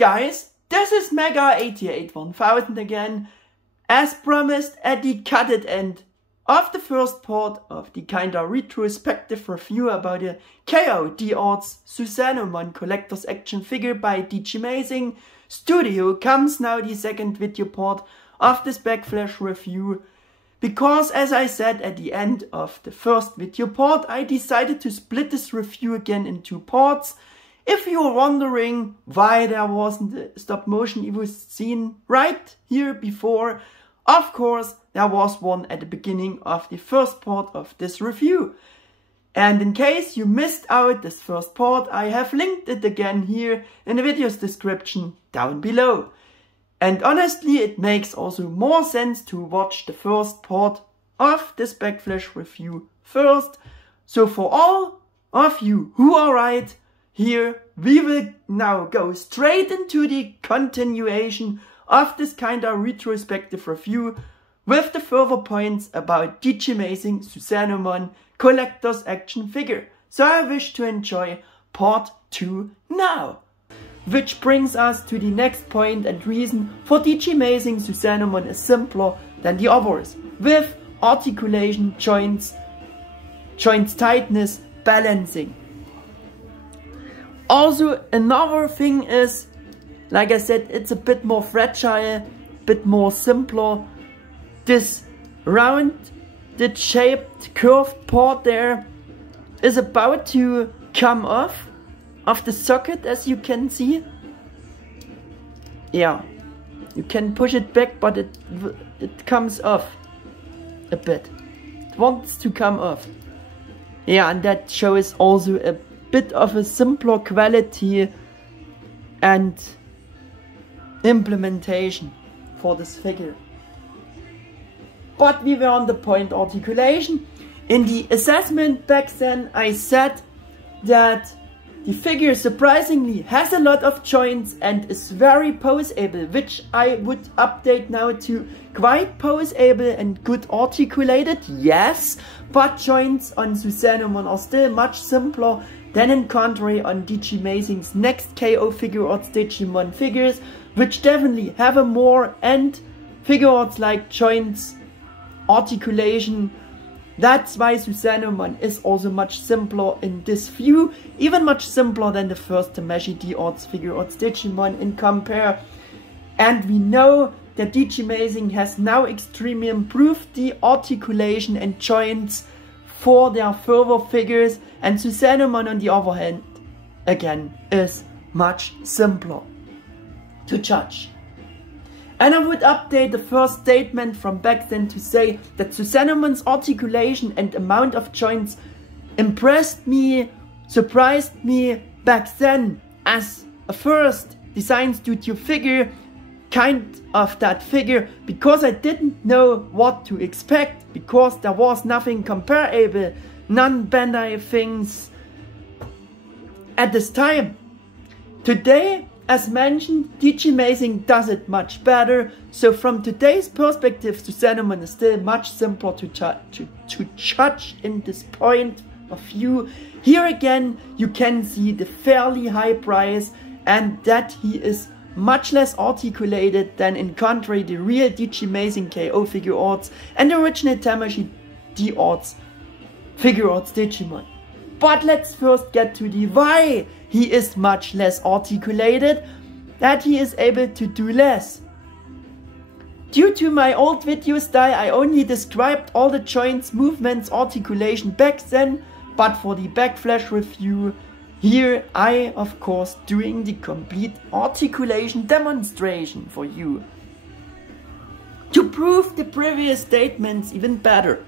guys, this is Mega881000 again, as promised at the cutted end of the first part of the kinda retrospective review about the KO D-Arts Susanoomon Collectors action figure by DG-Mazing Studio comes now the second video part of this Backflash review. Because as I said at the end of the first video part, I decided to split this review again in two parts. If you're wondering why there wasn't a stop motion Evo scene right here before, of course there was one at the beginning of the first part of this review. And in case you missed out this first part, I have linked it again here in the video's description down below. And honestly, it makes also more sense to watch the first part of this Backflash review first. So for all of you who are right, here we will now go straight into the continuation of this kinda retrospective review with the further points about DG-Mazing Susanoomon Collectors action figure. So I wish to enjoy part 2 now. Which brings us to the next point and reason for DG-Mazing Susanoomon is simpler than the others, with articulation, joints tightness, balancing. Also another thing is, like I said, it's a bit more fragile, bit more simpler. This rounded shaped curved part there is about to come off of the socket, as you can see. Yeah, you can push it back, but it comes off a bit. It wants to come off. Yeah, and that shows also a bit of a simpler quality and implementation for this figure. But we were on the point articulation. In the assessment back then I said that the figure surprisingly has a lot of joints and is very poseable, which I would update now to quite poseable and good articulated, yes, but joints on Susanoomon are still much simpler than in contrary on DG-Mazing's next KO Figuarts Digimon figures, which definitely have a more and Figuarts like joints, articulation. That's why Susanoomon is also much simpler in this view, even much simpler than the first Tamashii D-Arts Figuarts Digimon in compare. And we know that DG-Mazing has now extremely improved the articulation and joints for their further figures, and Susanoomon on the other hand, again, is much simpler to judge. And I would update the first statement from back then to say that Susanoomon's articulation and amount of joints impressed me, surprised me back then as a first design studio figure, kind of that figure, because I didn't know what to expect, because there was nothing comparable, none Bandai things at this time. Today, as mentioned, DG-Mazing does it much better, so from today's perspective, Susanoomon is still much simpler to judge in this point of view. Here again, you can see the fairly high price and that he is much less articulated than in contrary the real DG-Mazing KO Figuarts and the original Tamashii D-Arts Figuarts Digimon. But let's first get to the why he is much less articulated, that he is able to do less. Due to my old video style, I only described all the joints, movements, articulation back then, but for the Backflash review, here I of course doing the complete articulation demonstration for you. To prove the previous statements even better.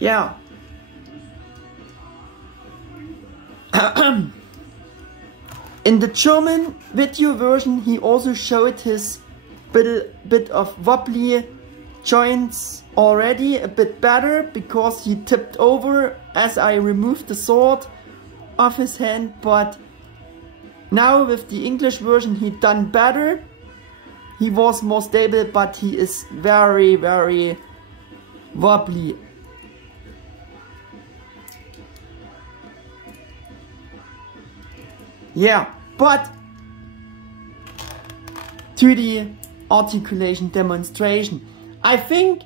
Yeah. In the German video version he also showed his bit of wobbly joints already a bit better, because he tipped over as I removed the sword of his hand, but now with the English version he done better. He was more stable, but he is very wobbly. Yeah, but to the articulation demonstration. I think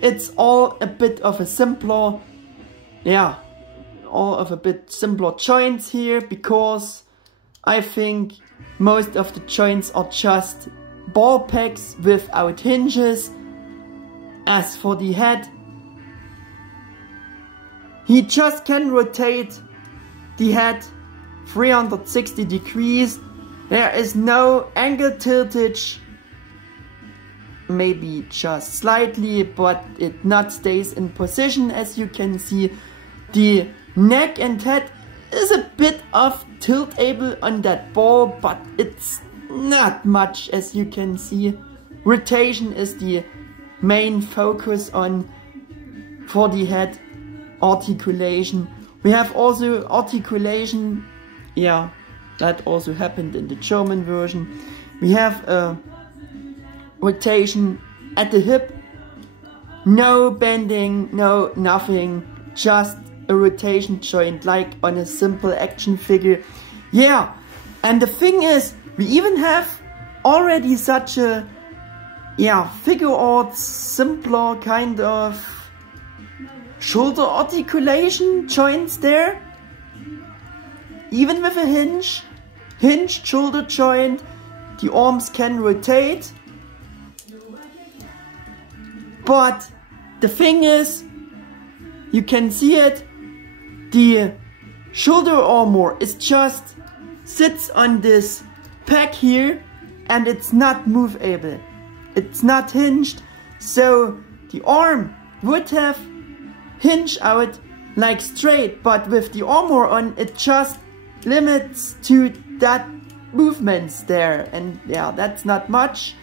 it's all a bit of a simpler, joints here, because I think most of the joints are just ball packs without hinges. As for the head, he just can rotate the head 360 degrees. There is no angle tiltage, maybe just slightly, but it not stays in position. As you can see, the neck and head is a bit of tiltable on that ball, but it's not much, as you can see. Rotation is the main focus on for the head. Articulation, we have also articulation, that also happened in the German version. We have a rotation at the hip, no bending, no nothing, just a rotation joint like on a simple action figure. And the thing is, we even have already such a Figuarts simpler kind of shoulder articulation joints there, even with a hinged shoulder joint. The arms can rotate, but the thing is, you can see it, the shoulder armor is just sits on this pack here, and it's not movable, it's not hinged, so the arm would have hinge out like straight, but with the armor on, it just limits to that movements there, and that's not much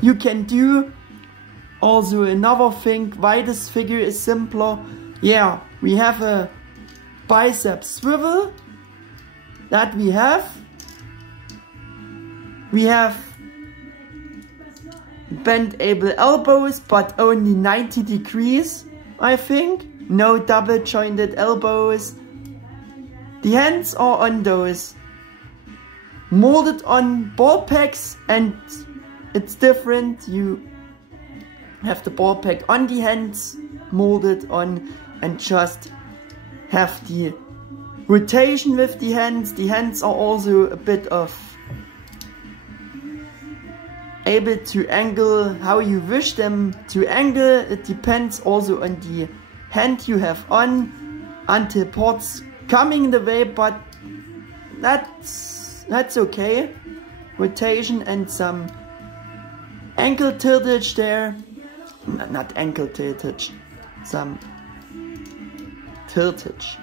you can do. Also another thing why this figure is simpler, we have a bicep swivel that we have bendable elbows, but only 90 degrees, I think. No double jointed elbows. The hands are on those molded on ball packs, and it's different. You have the ball pack on the hands molded on, and just have the rotation with the hands. The hands are also a bit of able to angle how you wish them to angle. It depends also on the hand you have on until parts coming the way, but that's okay. Rotation and some ankle tiltage there, not ankle tiltage, some tiltage.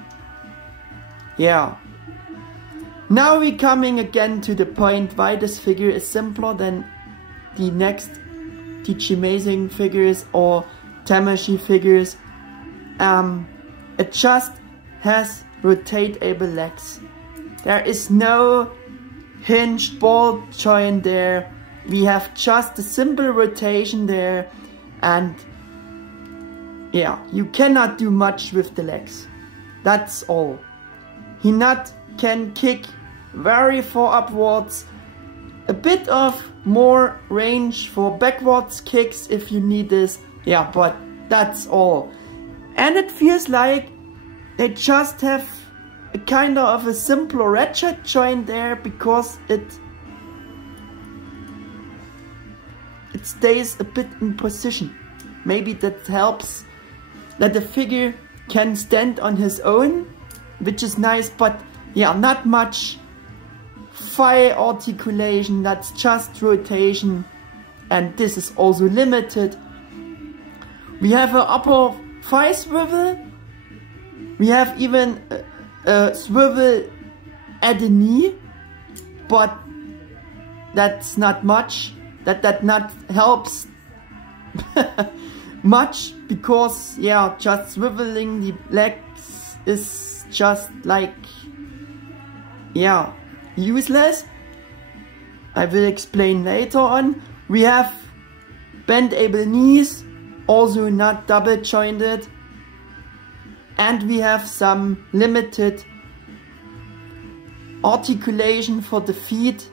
Now we coming again to the point why this figure is simpler than the next DG-Mazing figures or Tamashii figures. It just has rotatable legs. There is no hinged ball joint there. We have just a simple rotation there, and you cannot do much with the legs. That's all. He not can kick very far upwards, a bit of more range for backwards kicks if you need this, but that's all. And it feels like they just have a kind of a simpler ratchet joint there, because it stays a bit in position. Maybe that helps that the figure can stand on his own, which is nice, but not much thigh articulation, that's just rotation, and this is also limited. We have an upper thigh swivel, we have even a swivel at the knee, but that's not much, that not helps much, because just swiveling the legs is just like useless. I will explain later on. We have bendable knees, also not double jointed, and we have some limited articulation for the feet.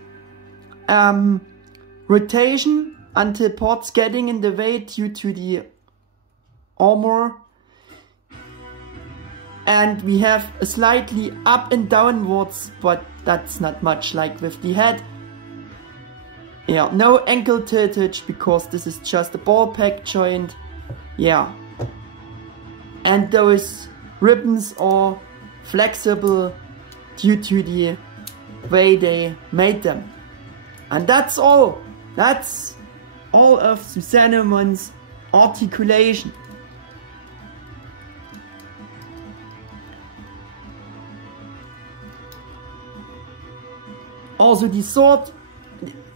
rotation until parts getting in the way due to the armor. And we have a slightly up and downwards, but that's not much like with the head. Yeah, no ankle tiltage because this is just a ball peg joint. Yeah. And those ribbons are flexible due to the way they made them. And that's all. That's all of Susanomon's articulation. Also the sword,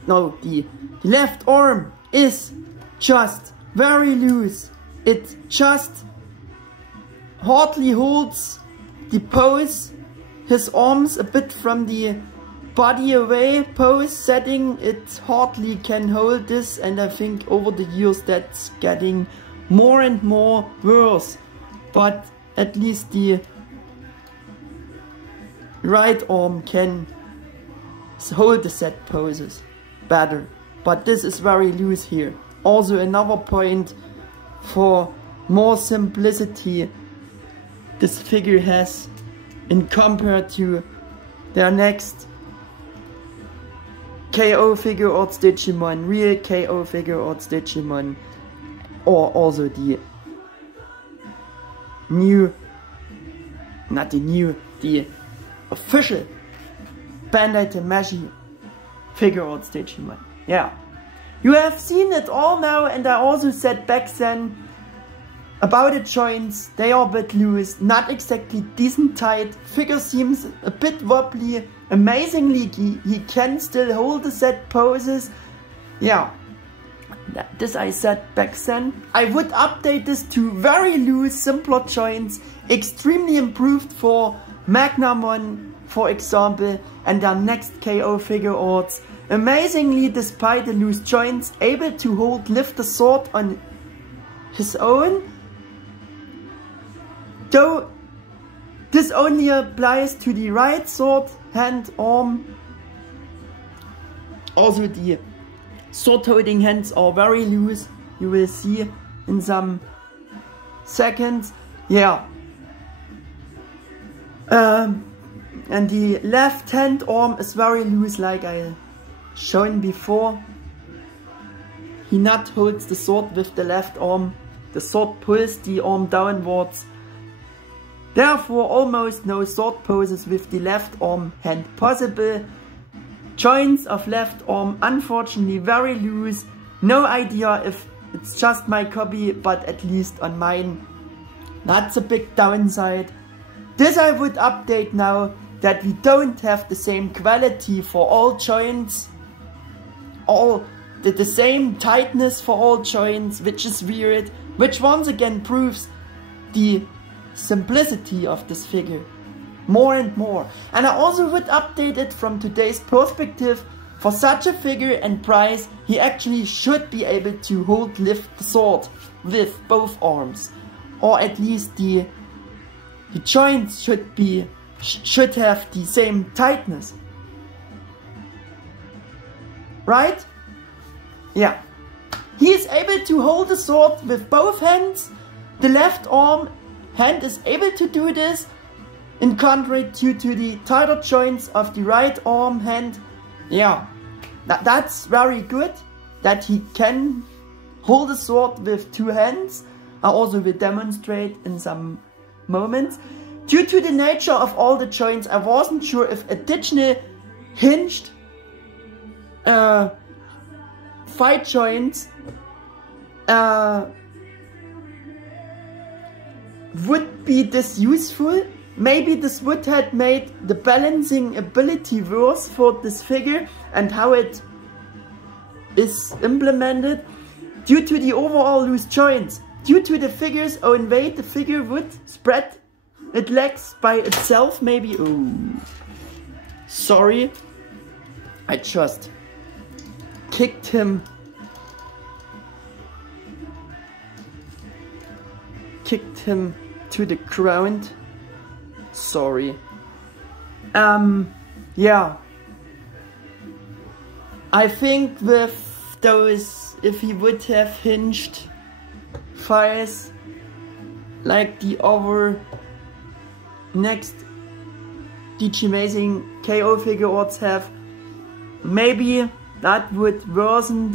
no, the left arm is just very loose. It just hardly holds the pose, his arms a bit from the body away pose setting. It hardly can hold this, and I think over the years that's getting more and more worse. But at least the right arm can hold the set poses better, but this is very loose here. Also another point for more simplicity this figure has in compared to their next KO Figuarts Digimon, real KO Figuarts Digimon, or also the new, not the new, the official Bandai Tamashii Figuarts Digimon. Yeah. You have seen it all now, and I also said back then about the joints, they are a bit loose, not exactly decent tight. Figure seems a bit wobbly. Amazingly, he can still hold the set poses. Yeah. This I said back then. I would update this to very loose, simpler joints, extremely improved for Magnamon, for example, and their next KO Figuarts. Amazingly, despite the loose joints, able to lift the sword on his own. Though this only applies to the right sword, hand, arm. Also the sword holding hands are very loose. You will see in some seconds. Yeah. And the left hand arm is very loose, like I shown before. He not holds the sword with the left arm. The sword pulls the arm downwards. Therefore, almost no sword poses with the left arm hand possible. Joints of left arm unfortunately very loose. No idea if it's just my copy, but at least on mine, that's a big downside. This I would update now, that we don't have the same quality for all joints, the same tightness for all joints, which is weird, which once again proves the simplicity of this figure more and more. And I also would update it from today's perspective. For such a figure and price, he actually should be able to lift the sword with both arms, or at least the joints should have the same tightness, right? Yeah. He is able to hold the sword with both hands. The left arm hand is able to do this, in contrary due to the tighter joints of the right arm hand. Yeah, that's very good that he can hold the sword with two hands. I also will demonstrate in some moments. Due to the nature of all the joints, I wasn't sure if additional hinged fight joints would be this useful. Maybe this would have made the balancing ability worse for this figure and how it is implemented. Due to the overall loose joints, due to the figure's own weight, the figure would spread its legs by itself, maybe. Oh, sorry, I just kicked him. To the ground. Sorry. Yeah. I think with those, if he would have hinged thighs like the other next DG-Mazing KO Figuarts have, maybe that would worsen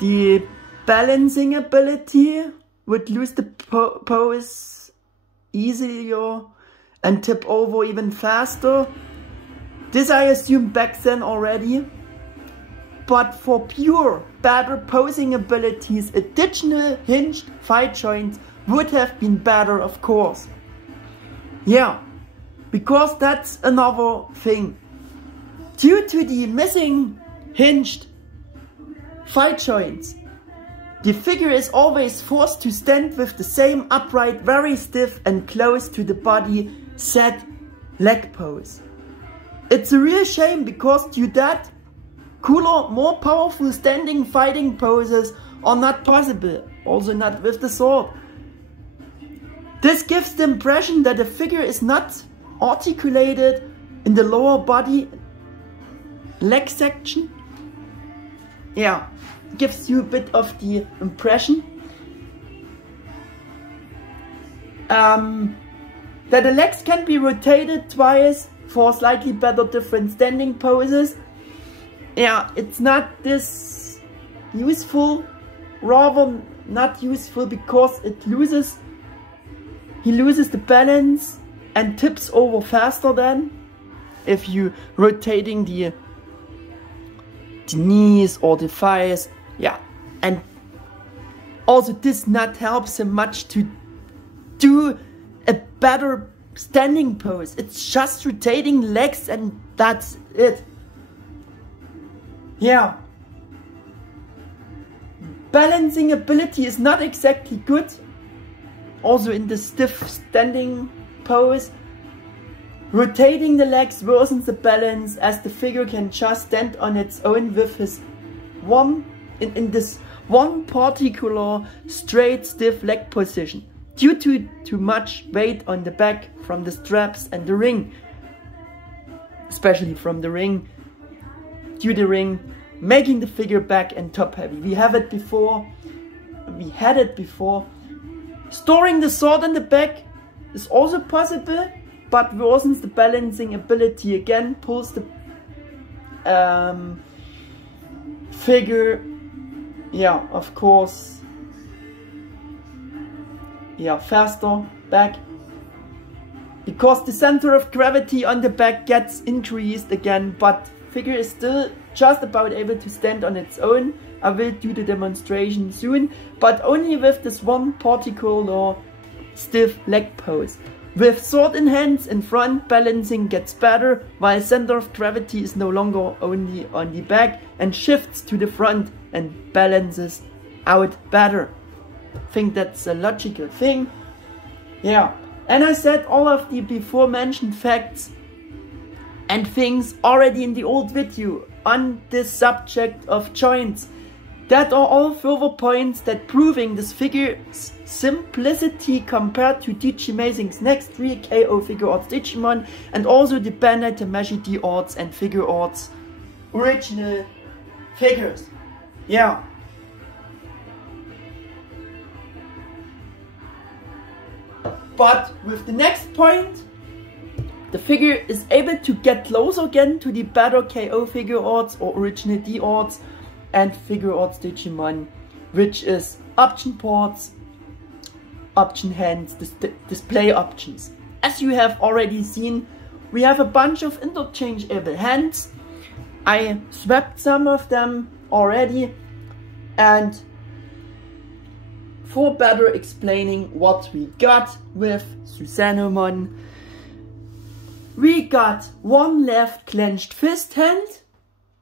the balancing ability, would lose the pose easier and tip over even faster. This I assume back then already. But for pure better posing abilities, additional hinged thigh joints would have been better, of course. Yeah, because that's another thing. Due to the missing hinged thigh joints, the figure is always forced to stand with the same upright, very stiff and close to the body set leg pose. It's a real shame, because due to that, cooler, more powerful standing fighting poses are not possible, also not with the sword. This gives the impression that the figure is not articulated in the lower body leg section. Yeah, gives you a bit of the impression that the legs can be rotated twice for slightly better different standing poses. Yeah, it's not this useful, rather not useful, because he loses the balance and tips over faster than if you rotating the knees or the thighs. Yeah, and also this not helps him much to do a better standing pose. It's just rotating legs and that's it. Yeah, balancing ability is not exactly good, also in the stiff standing pose. Rotating the legs worsens the balance, as the figure can just stand on its own with his in this one particular straight stiff leg position, due to too much weight on the back from the straps and the ring, especially from the ring, making the figure back and top heavy. We had it before. Storing the sword in the back is also possible, but worsens the balancing ability again, pulls the figure, yeah, of course, yeah, faster back, because the center of gravity on the back gets increased again, but figure is still just about able to stand on its own. I will do the demonstration soon, but only with this one particular stiff leg pose. With sword in hands in front, balancing gets better, while center of gravity is no longer only on the back and shifts to the front and balances out better. I think that's a logical thing. Yeah, and I said all of the before mentioned facts and things already in the old video on this subject of joints. That are all further points that proving this figure's simplicity compared to DG-Mazing's next 3 KO Figuarts Digimon, and also the Bandai Tamashii D-Arts and Figuarts original figures. Yeah. But with the next point, the figure is able to get closer again to the better KO Figuarts or original D-Arts and Figuarts Digimon, which is option ports, option hands, display options. As you have already seen, we have a bunch of interchangeable hands. I swapped some of them already, and for better explaining what we got with Susanoomon, we got one left clenched fist hand,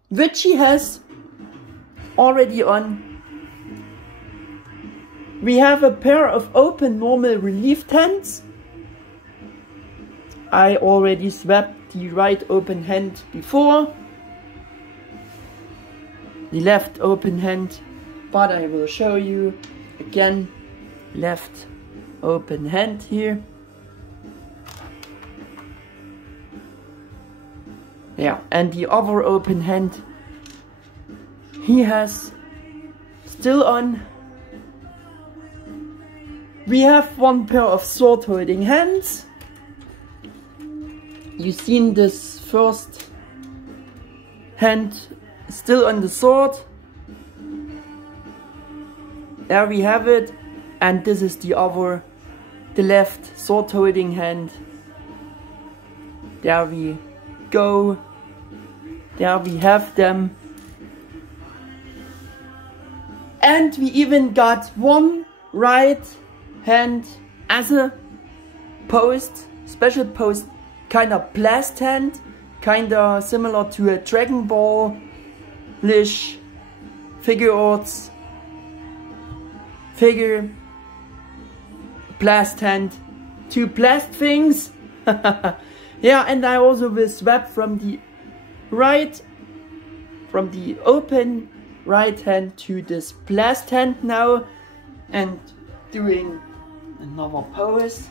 which he has already on. We have a pair of open normal relieved hands. I already swapped the right open hand before, the left open hand, but I will show you again. Left open hand here. Yeah, and the other open hand he has still on. We have one pair of sword holding hands. You've seen this first hand still on the sword. There we have it. And this is the other, the left sword holding hand. There we go. There we have them. And we even got one right hand as a post, special post, kind of blast hand, kind of similar to a Dragon Ball-ish Figuarts figure. Blast hand to blast things. Yeah, and I also will swap from the open right hand to this blast hand now, and doing another pose.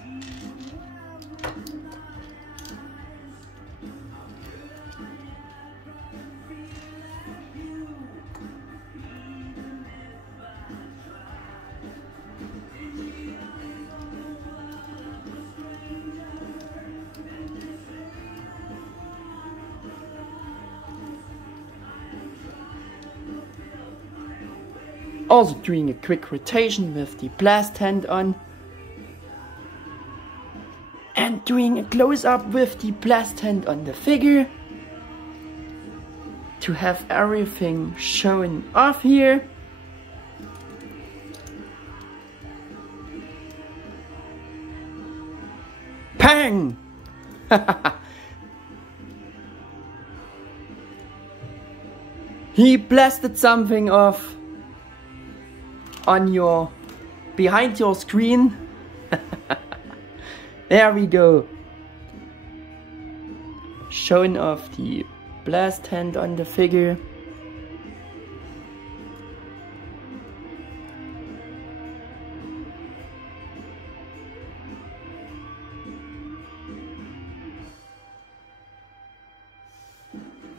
Also doing a quick rotation with the blast hand on. And doing a close-up with the blast hand on the figure. To have everything shown off here. Bang! He blasted something off on your, behind your screen. There we go. Showing off the blast hand on the figure.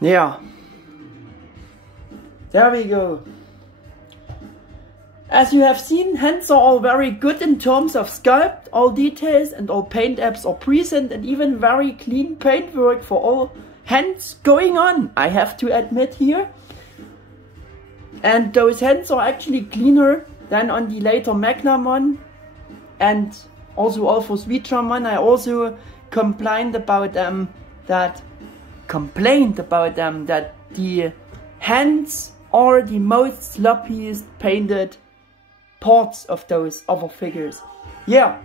Yeah. There we go. As you have seen, hands are all very good in terms of sculpt, all details and all paint apps are present, and even very clean paintwork for all hands going on, I have to admit here. And those hands are actually cleaner than on the later Magnamon and also all for Sweetramon. I also complained about them that the hands are the most sloppiest painted parts of those other figures. Yeah,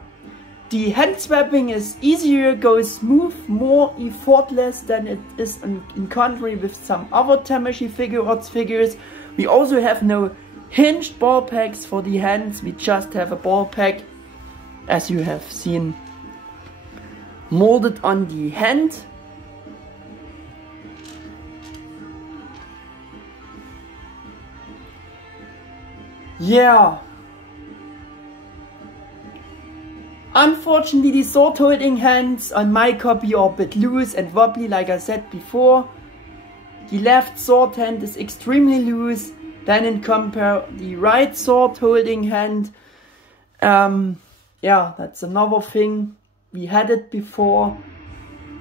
the hand swapping is easier, goes smooth, more effortless than it is in contrary with some other Tamashii Figuarts figures. We also have no hinged ball packs for the hands, we just have a ball pack, as you have seen, molded on the hand. Yeah. Unfortunately, the sword holding hands on my copy are a bit loose and wobbly, like I said before. The left sword hand is extremely loose. Then in compare the right sword holding hand. Yeah, that's another thing. We had it before.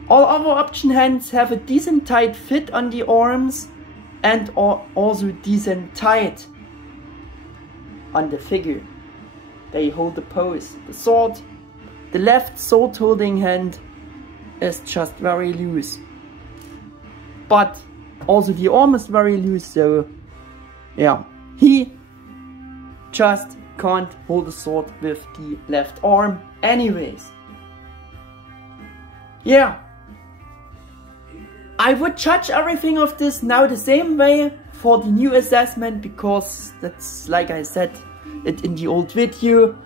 All other option hands have a decent tight fit on the arms and are also decent tight on the figure. They hold the pose. The left sword holding hand is just very loose. But also the arm is very loose, so yeah. He just can't hold the sword with the left arm anyways. Yeah. I would judge everything of this now the same way for the new assessment, because that's, like I said it in the old video.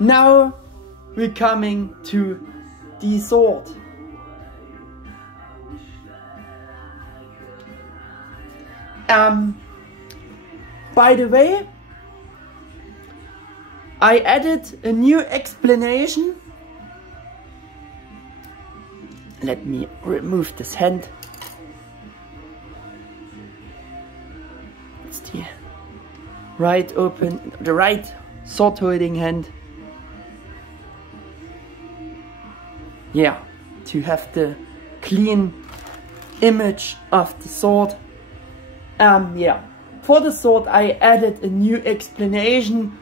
Now we're coming to the sword. By the way, I added a new explanation. Let me remove this hand. the right sword holding hand. Yeah, to have the clean image of the sword. Yeah, for the sword I added a new explanation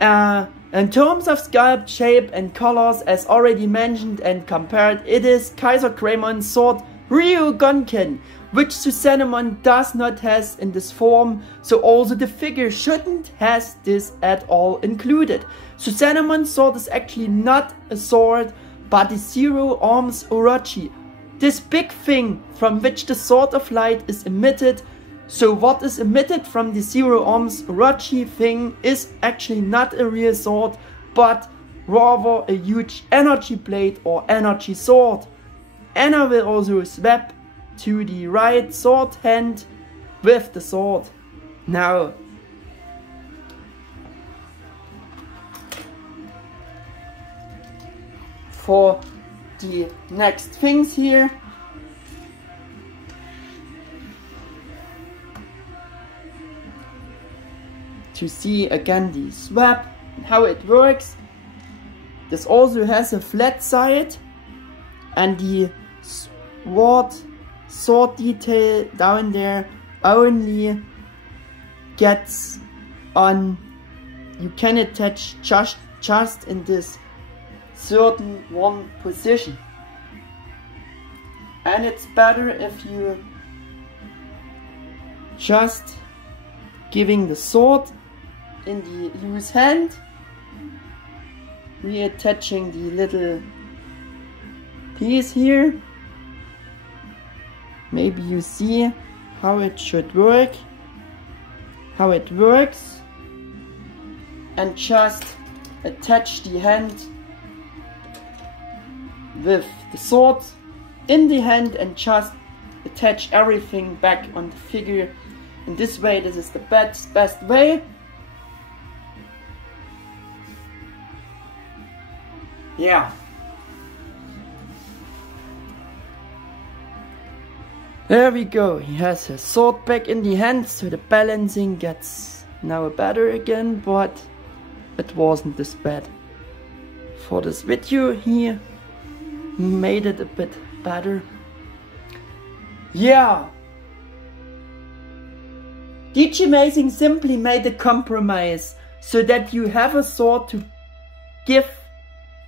in terms of sculpt, shape and colors, as already mentioned and compared. It is Kaiser Greymon's sword Ryugonken, which Susanoomon does not has in this form, so also the figure shouldn't has this at all included. Susanoomon's sword is actually not a sword, but the Zero Arms Orochi, this big thing from which the Sword of Light is emitted. So what is emitted from the Zero Arms Orochi thing is actually not a real sword, but rather a huge energy blade or energy sword. And I will also swap to the right sword hand with the sword. Now, for the next things here, to see again the swap, how it works. This also has a flat side, and the sword detail down there only gets on, you can attach just in this certain one position, and it's better if you just giving the sword in the loose hand, reattaching the little piece here. Maybe you see how it should work, how it works, and just attach the hand with the sword in the hand and just attach everything back on the figure. In this way, this is the best way. Yeah. There we go. He has his sword back in the hand, so the balancing gets now better again, but it wasn't this bad. For this video he made it a bit better. Yeah. DG-Mazing simply made a compromise so that you have a sword to give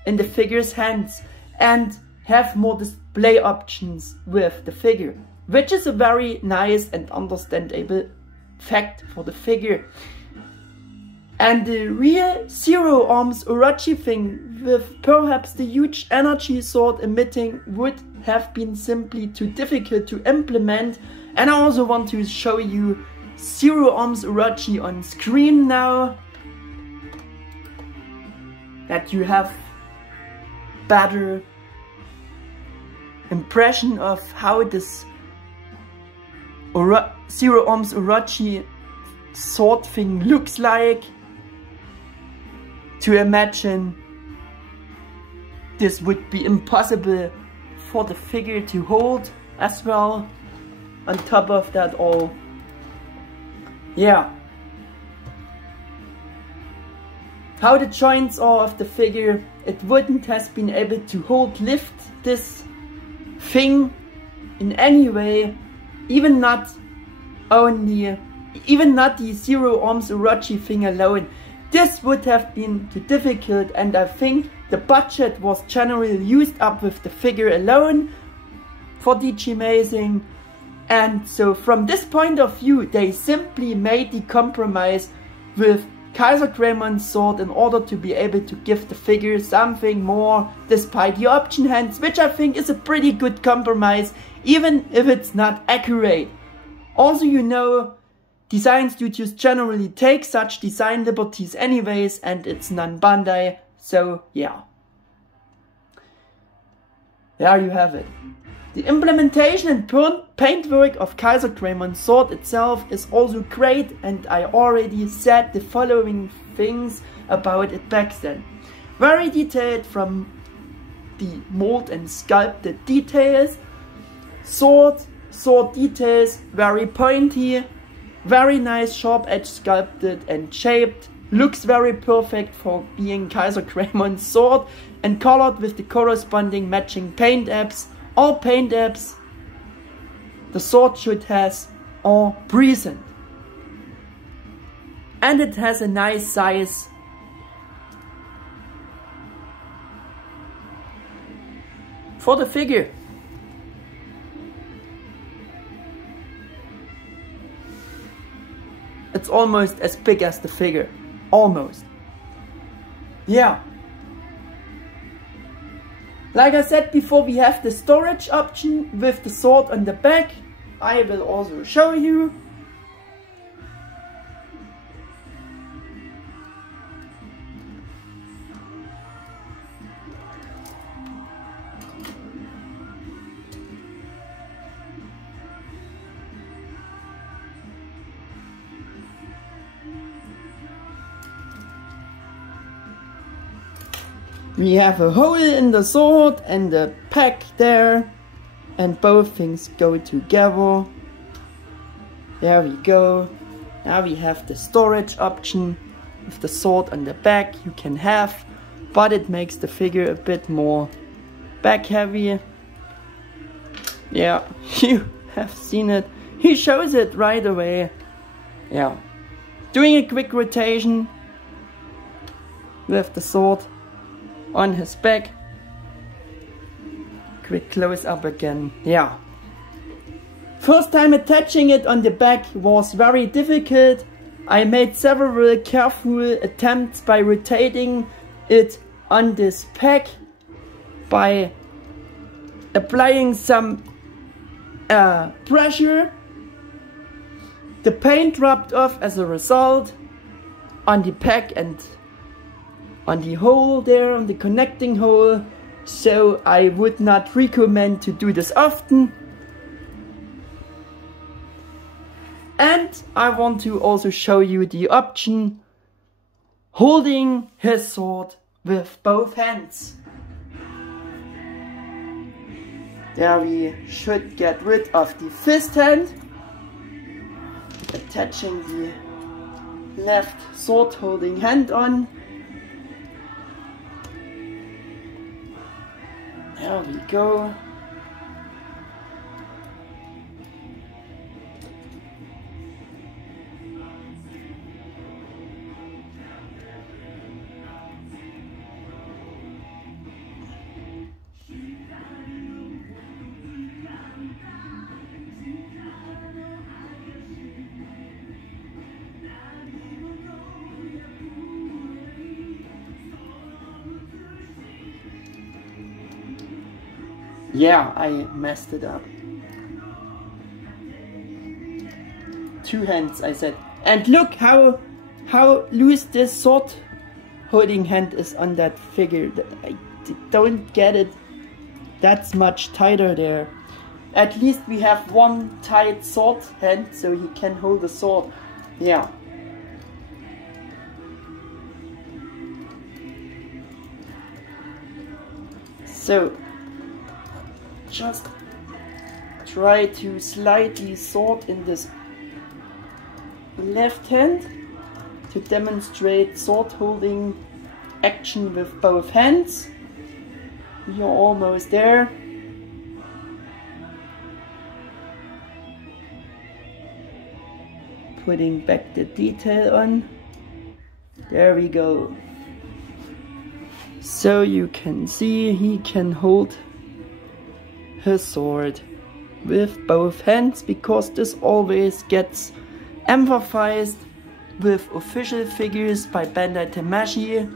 in the figure's hands and have more display options with the figure, which is a very nice and understandable fact for the figure. And the real Zero Arms Orochi thing with perhaps the huge energy sword emitting would have been simply too difficult to implement. And I also want to show you Zero Arms Orochi on screen now, that you have better impression of how this Zero Arms Orochi sword thing looks like. To imagine this would be impossible for the figure to hold as well. On top of that all, yeah, how the joints are of the figure, it wouldn't have been able to lift this thing in any way, even not the Zero Arms Orochi thing alone. This would have been too difficult, and I think the budget was generally used up with the figure alone for DG-Mazing. And so from this point of view, they simply made the compromise with Kaiser Greymon's sword in order to be able to give the figure something more despite the option hands, which I think is a pretty good compromise, even if it's not accurate. Also, you know, design studios generally take such design liberties anyways, and it's non-Bandai, so yeah. There you have it. The implementation and paintwork of Kaiser Greymon's sword itself is also great, and I already said the following things about it back then. Very detailed from the mold and sculpted details. Sword details, very pointy. Very nice, sharp edge sculpted and shaped. Looks very perfect for being Kaiser Greymon's sword, and colored with the corresponding matching paint apps. All paint apps the sword should has are present. And it has a nice size. For the figure. It's almost as big as the figure. Almost. Yeah. Like I said before, we have the storage option with the sword on the back. I will also show you. We have a hole in the sword and a pack there, and both things go together. There we go. Now we have the storage option with the sword on the back. You can have, but it makes the figure a bit more back heavy. Yeah, you have seen it. He shows it right away. Yeah. Doing a quick rotation with the sword on his back. Quick close up again. Yeah. First time attaching it on the back was very difficult. I made several careful attempts by rotating it on this pack, by applying some pressure. The paint rubbed off as a result on the pack and on the hole there, on the connecting hole, so I would not recommend to do this often. And I want to also show you the option holding his sword with both hands. There we should get rid of the fist hand, attaching the left sword holding hand on. There we go. Yeah, I messed it up. Two hands, I said. And look how loose this sword holding hand is on that figure. I don't get it. That's much tighter there. At least we have one tight sword hand so he can hold the sword. Yeah. So just try to slide the sword in this left hand to demonstrate sword holding action with both hands. You're almost there. Putting back the detail on. There we go. So you can see he can hold his sword with both hands, because this always gets emphasized with official figures by Bandai Tamashii,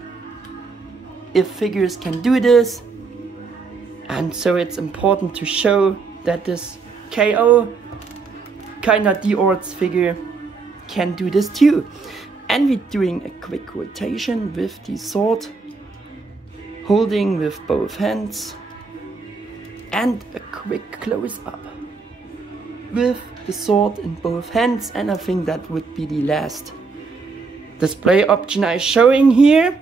if figures can do this. And so it's important to show that this KO D-Arts figure can do this too. And we're doing a quick rotation with the sword holding with both hands, and a quick close up with the sword in both hands. And I think that would be the last display option I'm showing here.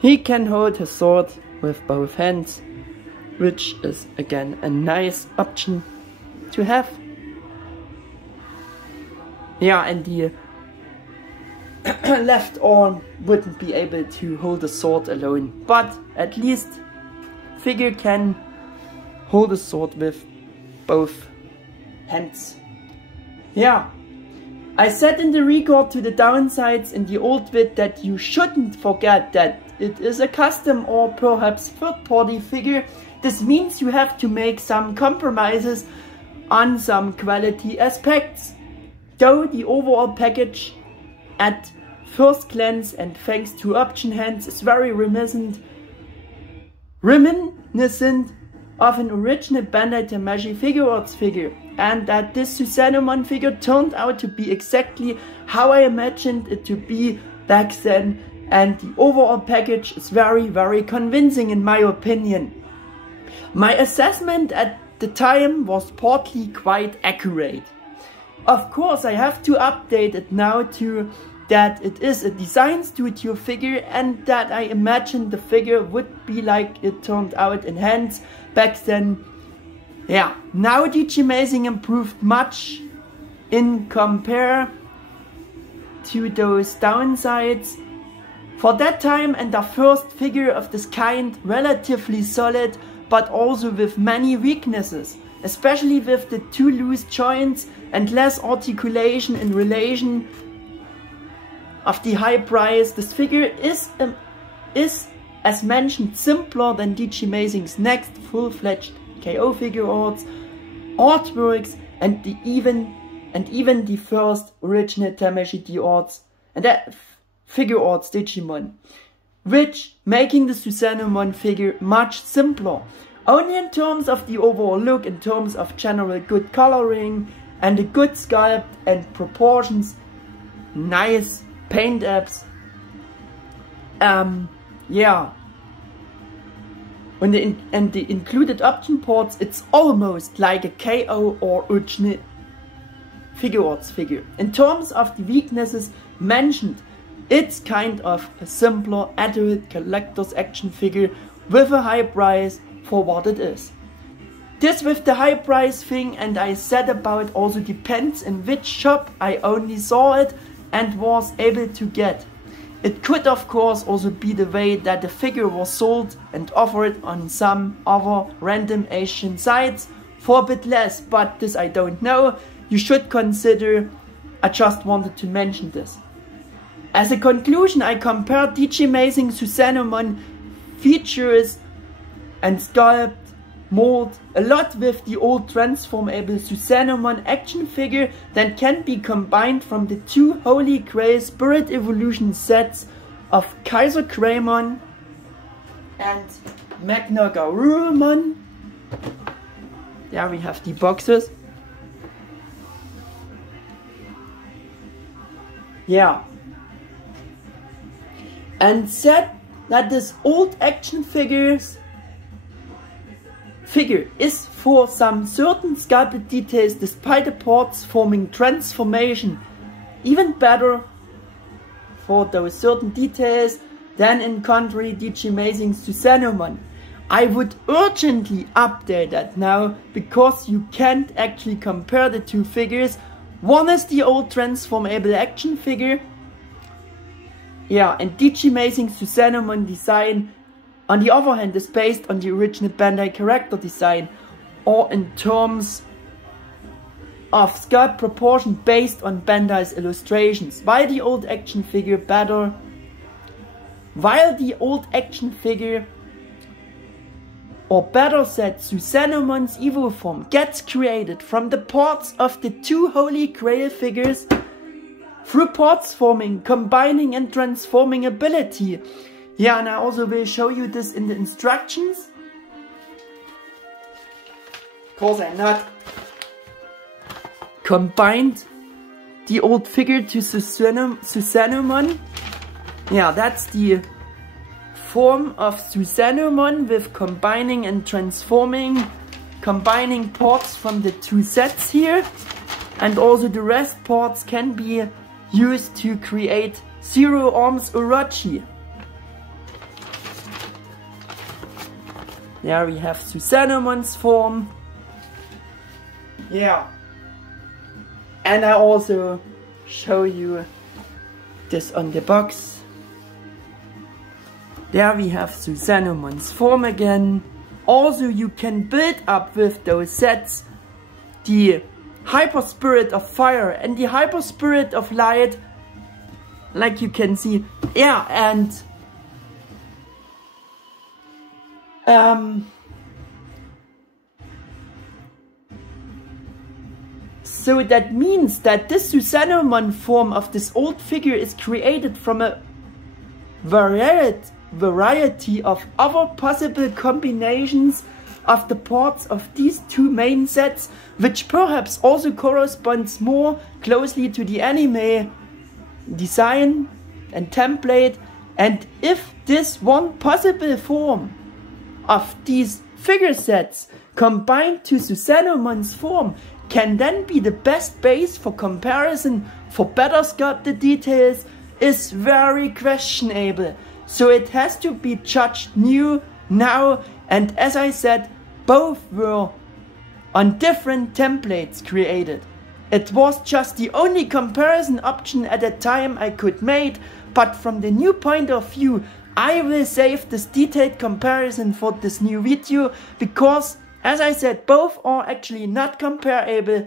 He can hold his sword with both hands, which is again a nice option to have. Yeah, and the left arm wouldn't be able to hold a sword alone, but at least figure can hold a sword with both hands. Yeah, I said in the record to the downsides in the old vid that you shouldn't forget that it is a custom or perhaps third-party figure. This means you have to make some compromises on some quality aspects, though the overall package at first glance and thanks to option hands is very reminiscent of an original Bandai Tamashii Figuarts figure, and that this Susanoomon figure turned out to be exactly how I imagined it to be back then, and the overall package is very convincing in my opinion. My assessment at the time was partly quite accurate. Of course I have to update it now to that it is a design studio figure and that I imagined the figure would be like it turned out in hands back then. Yeah, now DG-Mazing improved much in compare to those downsides. For that time and the first figure of this kind, relatively solid, but also with many weaknesses, especially with the too loose joints and less articulation in relation of the high price. This figure is as mentioned simpler than DG-Mazing's next full-fledged KO Figuarts artworks and even the first original Tamashii D-Arts and Figuarts Digimon, which making the Susanoomon figure much simpler. Only in terms of the overall look, in terms of general good coloring and a good sculpt and proportions, nice paint apps. Yeah. And the included option ports, it's almost like a KO or Original Figuarts figure. In terms of the weaknesses mentioned, it's kind of a simpler adult collector's action figure with a high price for what it is. This with the high price thing, and I said about, also depends in which shop I only saw it and was able to get. It could of course also be the way that the figure was sold and offered on some other random Asian sites for a bit less, but this I don't know. You should consider. I just wanted to mention this. As a conclusion, I compared DG-Mazing Susanoomon features and sculpt, mold a lot with the old transformable Susanoomon action figure that can be combined from the two HolyGrails Spirit Evolution sets of Kaiser Greymon and Magna Garurumon. There we have the boxes. Yeah. And said that this old action figure is for some certain sculpted details, despite the parts forming transformation, even better for those certain details than in contrary DG-Mazing Susanoomon. I would urgently update that now, because you can't actually compare the two figures. One is the old transformable action figure, yeah, and DG-Mazing Susanoomon design on the other hand is based on the original Bandai character design, or in terms of sculpt proportion based on Bandai's illustrations. While the old action figure or better said, Susanoomon's Evo form gets created from the parts of the two HolyGrail figures through parts forming, combining and transforming ability. Yeah, and I also will show you this in the instructions, because I not combined the old figure to Susanoomon. Yeah, that's the form of Susanoomon with combining and transforming, combining parts from the two sets here, and also the rest parts can be used to create Zero Arms Orochi. There we have Susanoomon's form. Yeah. And I also show you this on the box. There we have Susanomon's form again. Also you can build up with those sets the Hyper Spirit of Fire and the Hyper Spirit of Light, like you can see. Yeah, and so that means that this Susanoomon form of this old figure is created from a variety of other possible combinations of the parts of these two main sets, which perhaps also corresponds more closely to the anime design and template. And if this one possible form of these figure sets combined to Susanomon's form can then be the best base for comparison for better sculpted details is very questionable. So it has to be judged new now, and as I said, both were on different templates created. It was just the only comparison option at the time I could make, but from the new point of view, I will save this detailed comparison for this new video, because as I said, both are actually not comparable.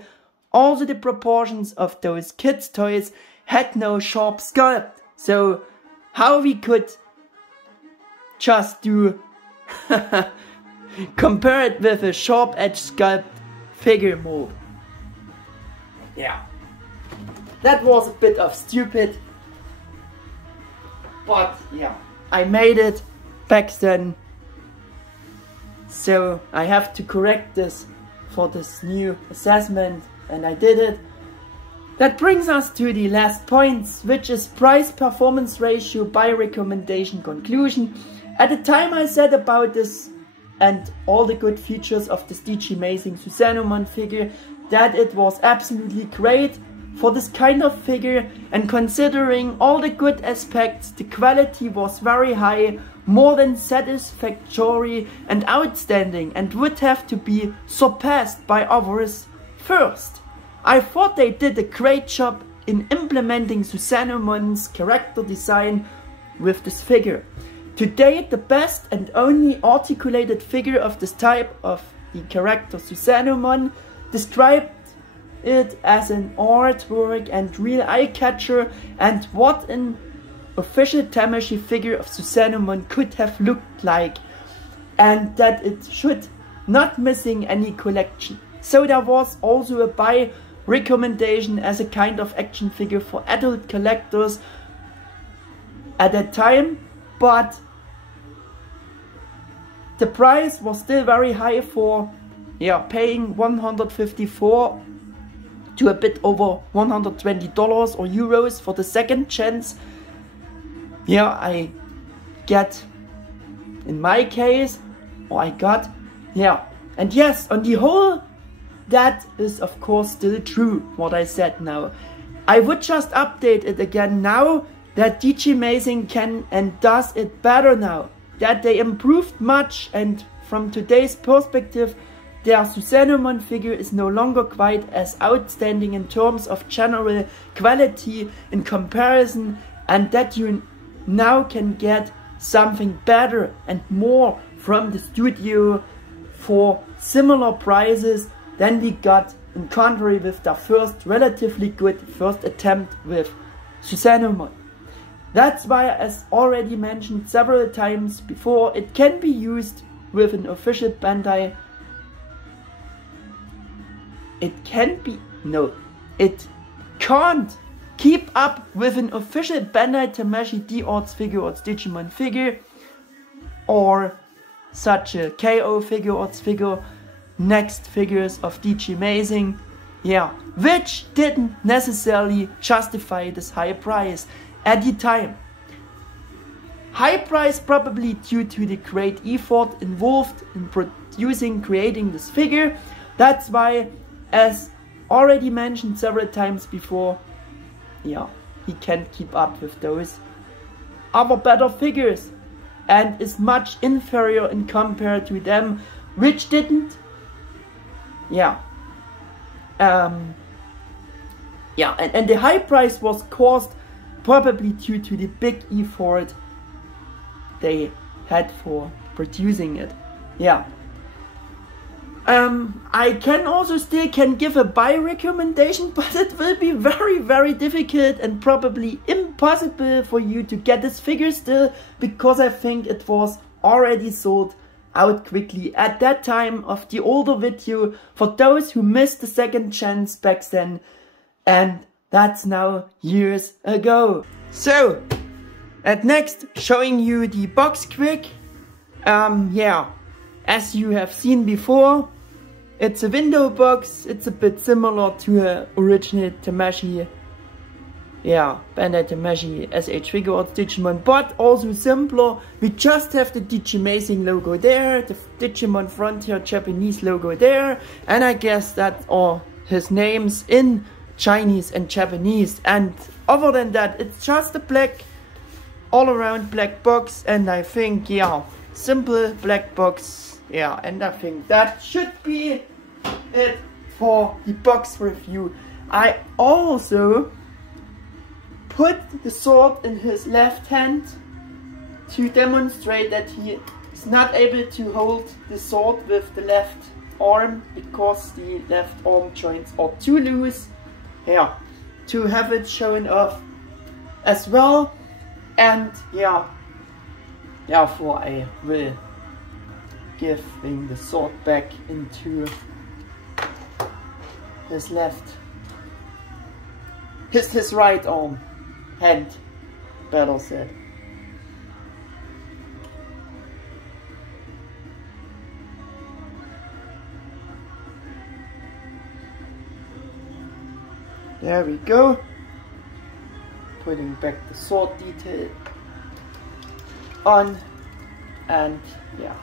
Also the proportions of those kids' toys had no sharp sculpt. So how we could just do compare it with a sharp edge sculpt figure mold. Yeah, that was a bit of stupid, but yeah, I made it back then, so I have to correct this for this new assessment, and I did it. That brings us to the last points, which is price performance ratio by recommendation conclusion. At the time I said about this and all the good features of this DG-Mazing Susanoomon figure, that it was absolutely great for this kind of figure, and considering all the good aspects, the quality was very high, more than satisfactory and outstanding, and would have to be surpassed by others first. I thought they did a great job in implementing Susanoomon's character design with this figure. To date, the best and only articulated figure of this type of the character Susanoomon, described it as an artwork and real eye-catcher, and what an official Tamashii figure of Susanoomon could have looked like, and that it should not missing any collection. So there was also a buy recommendation as a kind of action figure for adult collectors at that time, but the price was still very high for paying 154 to a bit over $120 or euros for the second chance. I get, in my case, or I got, and yes, on the whole, that is of course still true, what I said now. I would just update it again now that DG-Mazing can and does it better now, that they improved much, and from today's perspective, their Susanoomon figure is no longer quite as outstanding in terms of general quality in comparison, and that you now can get something better and more from the studio for similar prices than we got, in contrary with their first relatively good first attempt with Susanoomon. That's why, as already mentioned several times before, it can be used with an official Bandai. It can't keep up with an official Bandai Tamashii D-Arts Figuarts Digimon figure, or such a KO Figuarts figure, next figures of DG-Mazing, which didn't necessarily justify this high price at the time. High price probably due to the great effort involved in creating this figure. That's why, as already mentioned several times before, he can't keep up with those other better figures and is much inferior in compared to them, which didn't Yeah, and the high price was caused probably due to the big effort they had for producing it. Yeah. I can also still give a buy recommendation, but it will be very, very difficult and probably impossible for you to get this figure still, because I think it was already sold out quickly at that time of the older video for those who missed the second chance back then, and that's now years ago. So, at next, showing you the box quick. Yeah, as you have seen before, it's a window box. It's a bit similar to a original Tamashii. Yeah, Bandai Tamashii S.H.Figuarts Digimon, but also simpler. We just have the DG-Mazing logo there, the Digimon Frontier Japanese logo there, and I guess that's all his names in Chinese and Japanese. And other than that, it's just a black, all around black box, and I think, yeah, simple black box. Yeah, and I think that should be it for the box review. I also put the sword in his left hand to demonstrate that he is not able to hold the sword with the left arm because the left arm joints are too loose. Yeah, to have it shown off as well. And yeah, therefore I will giving the sword back into his his right arm, hand, better said. There we go. Putting back the sword detail on, and yeah.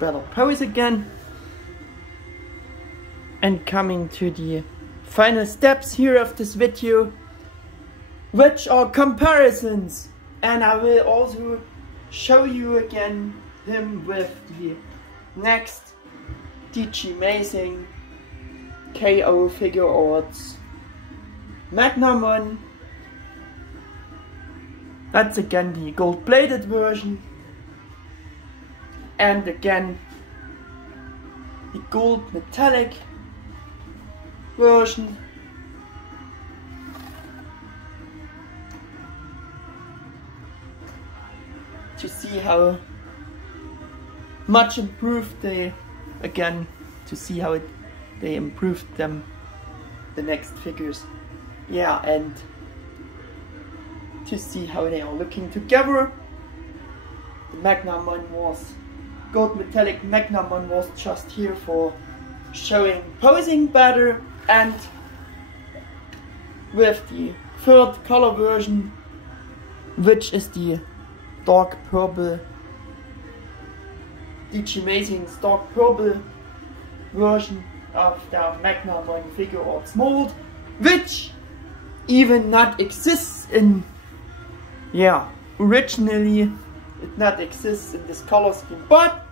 Better pose again, and coming to the final steps here of this video, which are comparisons, and I will also show you again him with the next DG-Mazing KO Figuarts Magnamon. That's again the gold plated version. And again, the gold metallic version. To see how much improved they, again, to see how they improved them, the next figures. Yeah, and to see how they are looking together. The Magnamon was gold metallic Magnamon was just here for showing posing better, and with the third color version, which is the dark purple DG-Mazing's dark purple version of the Magnamon Figuarts mold, which even not exists in, yeah, originally it not exists in this color scheme, but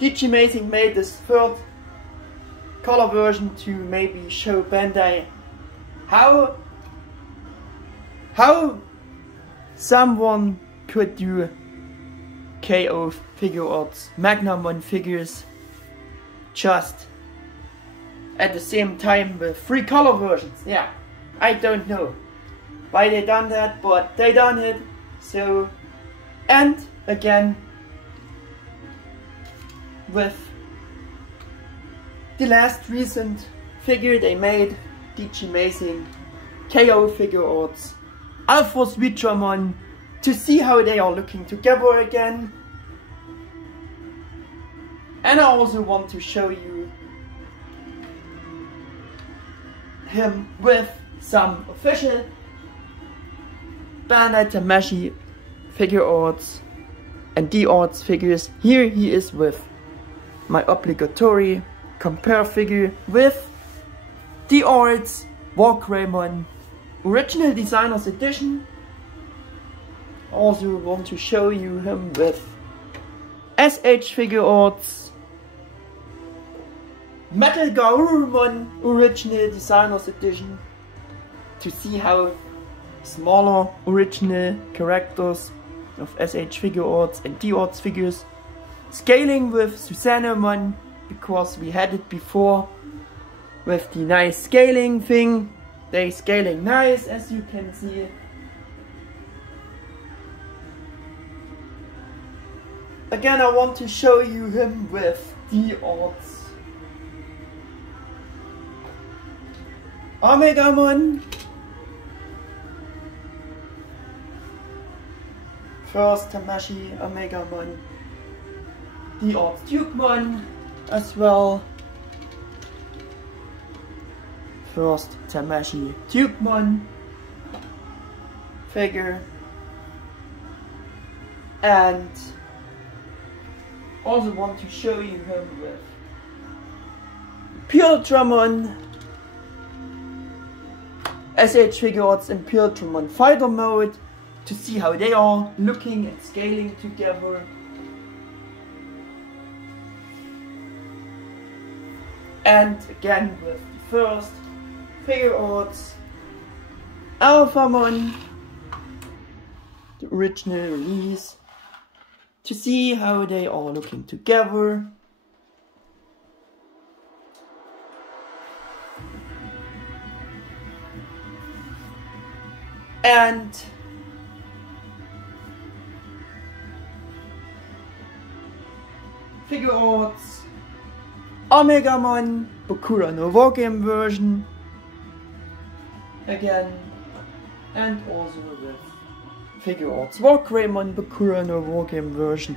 DG-Mazing made this third color version to maybe show Bandai how someone could do KO Figuarts Magnamon figures just at the same time with 3 color versions. Yeah, I don't know why they done that, but they done it. So, and again with the last recent figure they made, DG-Mazing KO Figuarts Alpha Switchermon, to see how they are looking together again. And I also want to show you him with some official Bandai Tamashii Figuarts and D-Arts figures. Here he is with my obligatory compare figure with D-Arts Wargreymon Original Designers Edition. Also want to show you him with S.H.Figuarts Metal Garurumon Original Designers Edition, to see how smaller original characters of S.H.Figuarts and D-Arts figures scaling with Susanoomon, because we had it before with the nice scaling thing. They scaling nice, as you can see. Again, I want to show you him with D-Arts Omegamon. First Tamashii Omegamon. D-Arts Digimon as well. First Tamashii Digimon figure. And also want to show you him with Pt.2 S.H.Figuarts in Pt.2 fighter mode, to see how they are looking and scaling together. And again with the first Figuarts Alphamon, the original release, to see how they are looking together. And Figuarts Omegamon Bakura no Wargame version again, and also with Figuarts Wargreymon Bakura no Wargame version,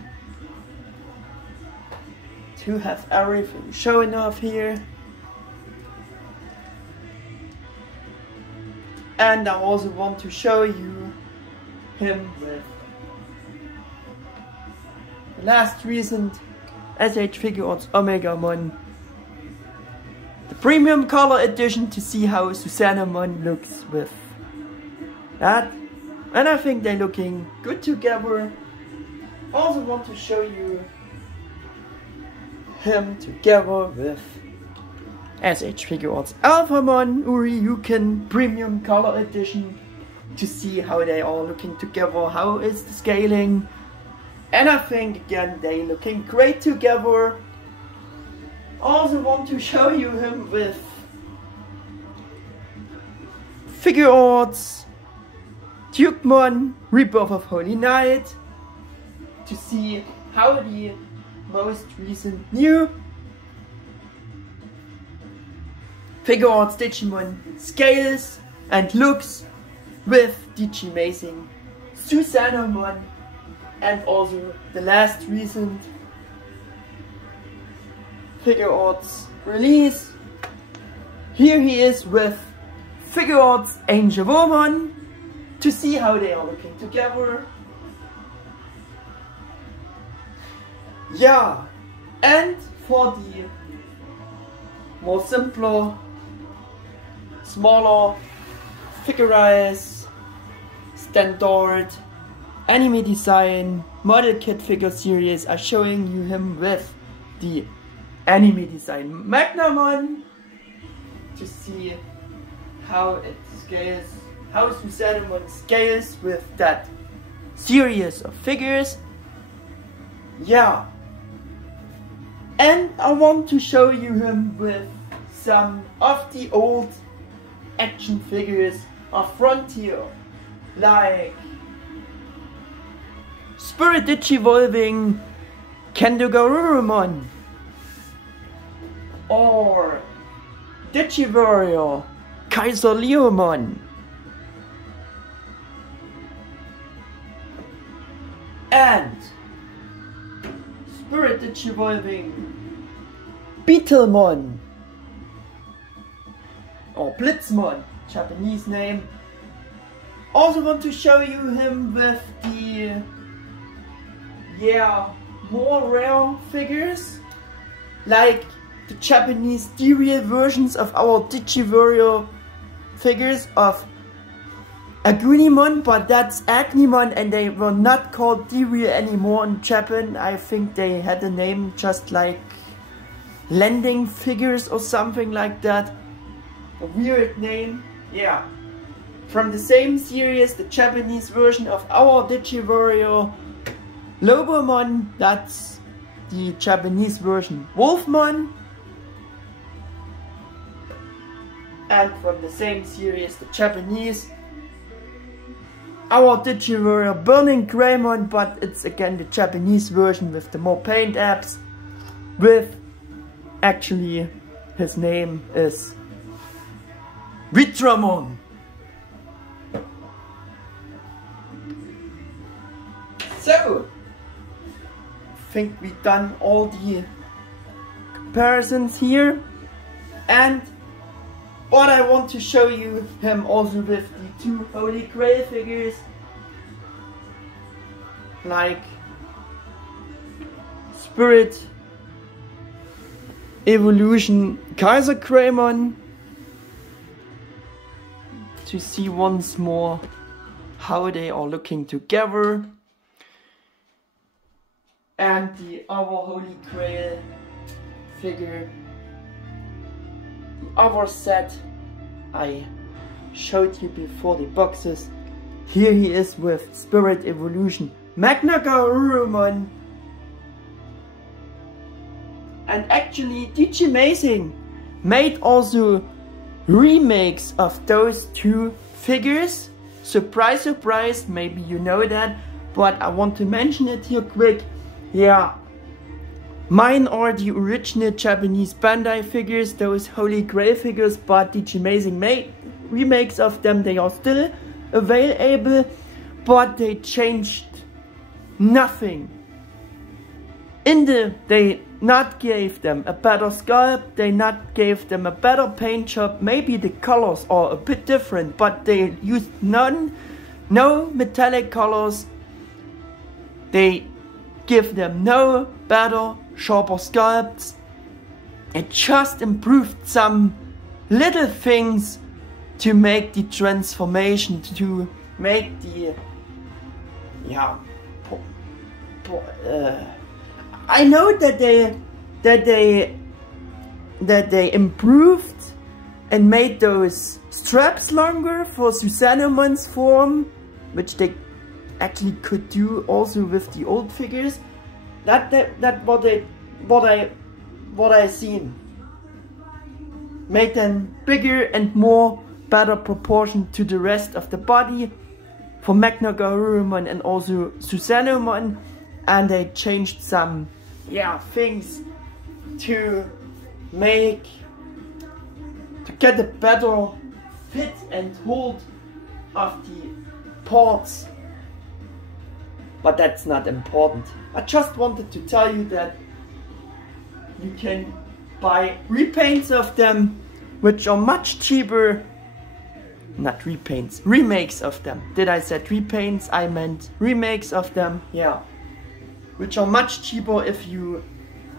to have everything showing off here. And I also want to show you him with the last recent S.H.Figuarts Omegamon, the premium color edition, to see how Susanoomon looks with that. And I think they're looking good together. Also want to show you him together with S.H.Figuarts Alphamon Uryuken Premium Color Edition, to see how they are looking together, how is the scaling. And I think again they looking great together. Also want to show you him with Figuarts Digimon Rebirth of Holy Knight, to see how the most recent new Figuarts Digimon scales and looks with DG-Mazing Susanoomon, and also the last recent Figuarts release. Here he is with Figuarts Angelomon, to see how they are looking together. Yeah, and for the more simpler, smaller figurize, standard anime design model kit figure series, are showing you him with the anime design Magnamon, to see how it scales, how Susanoomon scales with that series of figures. Yeah, and I want to show you him with some of the old action figures of Frontier, like Spirit Digivolving Kendo Garurumon, or Digiwarrior Kaiser Leomon, and Spirit Digivolving Beetlemon, or Blitzmon, Japanese name. Also want to show you him with the more rare figures, like the Japanese D-Real versions of our Digiwarrior figures of Agunimon, but that's Agnimon, and they were not called D-Real anymore in Japan. I think they had a name just like Landing Figures or something like that. A weird name, yeah. From the same series, the Japanese version of our Digiwarrior Lobomon, that's the Japanese version Wolfmon. And from the same series, the Japanese, our Digiwarrior Burning Greymon, but it's again the Japanese version with the more paint apps, with actually his name is Vitramon. So, I think we've done all the comparisons here, and what I want to show you him also with the two Holy Grail figures, like Spirit Evolution Kaiser Greymon, to see once more how they are looking together, and the other Holy Grail figure, the other set I showed you before the boxes. Here he is with Spirit Evolution Magnagarurumon, and actually DG-Mazing made also remakes of those two figures. Surprise, surprise, maybe you know that, but I want to mention it here quick. Yeah, mine are the original Japanese Bandai figures, those Holy Grail figures, but DG-Mazing made remakes of them. They are still available, but they changed nothing. They not gave them a better sculpt, they not gave them a better paint job. Maybe the colors are a bit different, but they used no metallic colors. They give them no better, sharper sculpts. It just improved some little things to make the transformation, to make the, yeah, I know that they improved and made those straps longer for Susanomon's form, which they actually could do also with the old figures. That what I seen. Make them bigger and more better proportion to the rest of the body for Magnagarurumon and also Susanoomon, and they changed some things to get a better fit and hold of the parts. But that's not important. I just wanted to tell you that you can buy repaints of them, which are much cheaper. Not repaints, remakes of them. Did I say repaints? I meant remakes of them, yeah. Which are much cheaper if you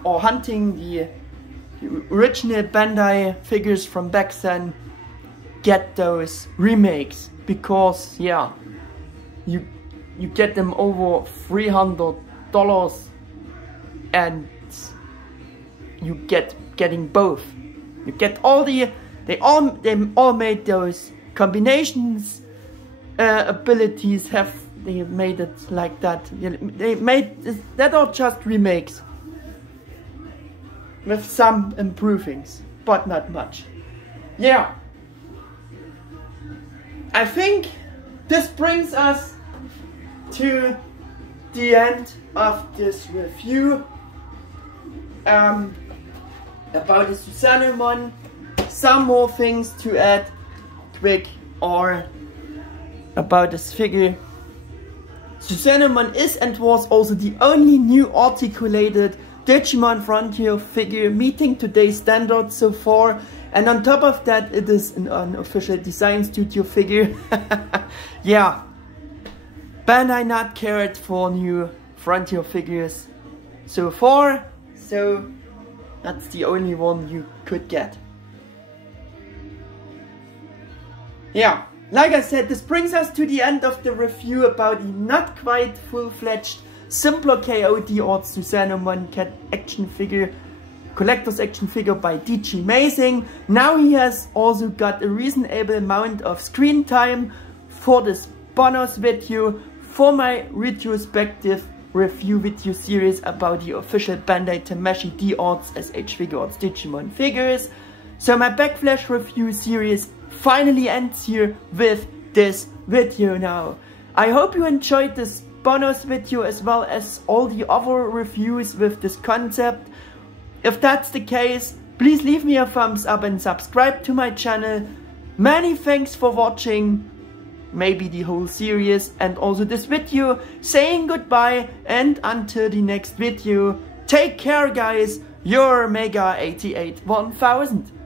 are hunting the original Bandai figures from back then. Get those remakes, because yeah, you get them over $300 and you getting both. You get all they all made those combinations abilities. They made it like that. They made that are just remakes with some improvings, but not much. Yeah, I think this brings us to the end of this review about the Susanoomon. Some more things to add quick are about this figure. Susanoomon is and was also the only new articulated Digimon Frontier figure meeting today's standards so far, and on top of that it is an unofficial design studio figure. Yeah, Bandai not cared for new Frontier figures so far, so that's the only one you could get. Yeah, Like I said, this brings us to the end of the review about the not quite full-fledged, simpler KO D-Arts Susanoomon action figure, collector's action figure by DG-Mazing. Now he has also got a reasonable amount of screen time for this bonus video for my retrospective review video series about the official Bandai Tamashii D-Arts S.H.Figuarts Digimon figures. So my Backflash review series finally ends here with this video now. I hope you enjoyed this bonus video as well as all the other reviews with this concept. If that's the case, please leave me a thumbs up and subscribe to my channel. Many thanks for watching, maybe the whole series and also this video. Saying goodbye and until the next video, take care guys, your Mega 88 1000.